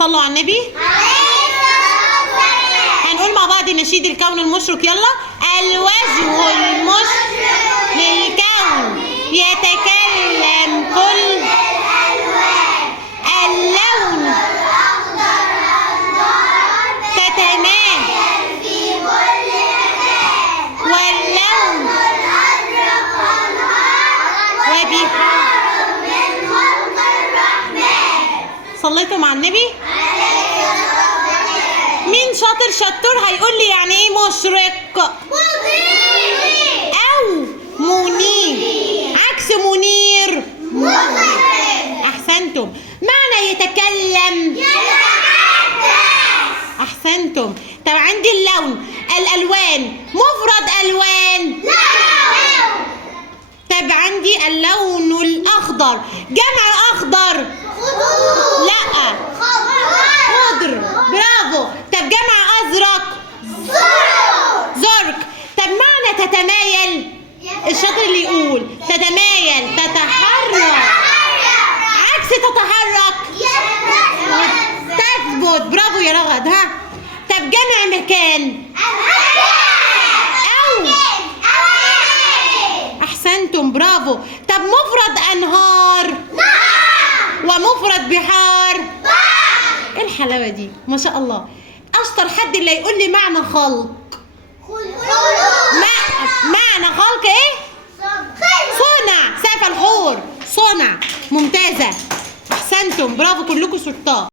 صلوا على النبي. هنقول مع بعض نشيد الكون المشرق. يلا. الوجه المشرق للكون يتكلم كل اللون تتماثل في كل مكان واللون وبحار من خلق الرحمن. صليتوا مع النبي؟ مين شاطر شطور هيقول لي يعني ايه مشرق؟ مضيء او منير. عكس منير مظلم. احسنتم. معنى يتكلم يتحدث. احسنتم. طب عندي اللون، الالوان مفرد الوان؟ لا. طب عندي اللون الاخضر جمع اخضر؟ خضر. لا. خضر. برافو. طب جمع ازرق؟ زرق. زرق. طب معنى تتمايل؟ الشاطر اللي يقول تتمايل تتحرك. عكس تتحرك تثبت. برافو يا رغد. ها. طب جمع مكان؟ أو أحسنتم. برافو. طب مفرد أنهار؟ ومفرد بحار؟ ايه الحلاوة دي ما شاء الله. اشطر حد اللي يقول لي معنى خلق. معنى خلق ايه؟ صنع. سقف الحور صنع. ممتازة. احسنتم. برافو كلكم شطار.